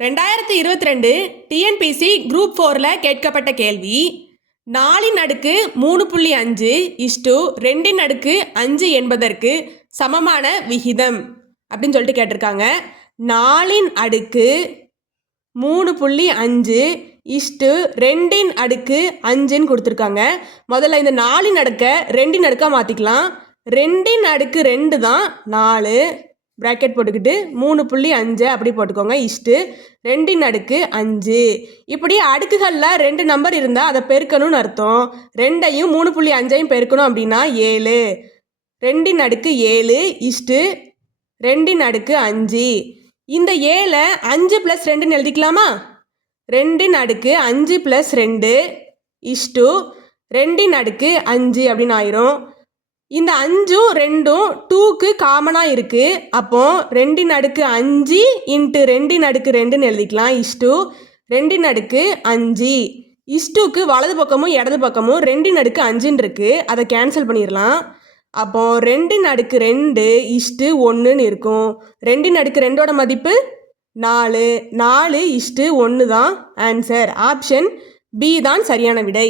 2022 TNPSC group 4ல் கேட்கப்பட்ட கேள்வி 4/3.5 2/5 என்பதற்கு சமமான விகிதம் அப்படின்னு சொல்லிட்டு கேட்டிருக்காங்க. 4/3.5 2/5 கொடுத்துருக்காங்க. முதல்ல இந்த 4 மாற்றிக்கலாம். 2/2 தான் 4 ப்ராக்கெட் போட்டுக்கிட்டு 3.5 அப்படி போட்டுக்கோங்க. 2/5 இப்படி அடுக்குகளில் 2 நம்பர் இருந்தால் அதை பெருக்கணும்னு அர்த்தம். 2ஐயும் 3.5ஐயும் பெருக்கணும் அப்படின்னா 7 2/7 2/5. இந்த 7 5 + 2ன்னு எழுதிக்கலாமா? 2/5 + 2 2/5 அப்படின்னு ஆயிரும். இந்த 5ம் 2ம் 2க்கு காமனாக இருக்குது. அப்போ 2/5 × 2/2ன்னு எழுதிக்கலாம். 2/5 க்கு வலது பக்கமும் இடது பக்கமும் 2/5 இருக்குது. அதை கேன்சல் பண்ணிடலாம். அப்போ 2/2 1ன்னு இருக்கும். 2/2 மதிப்பு 4 4:1 தான் ஆன்சர். ஆப்ஷன் பி தான் சரியான விடை.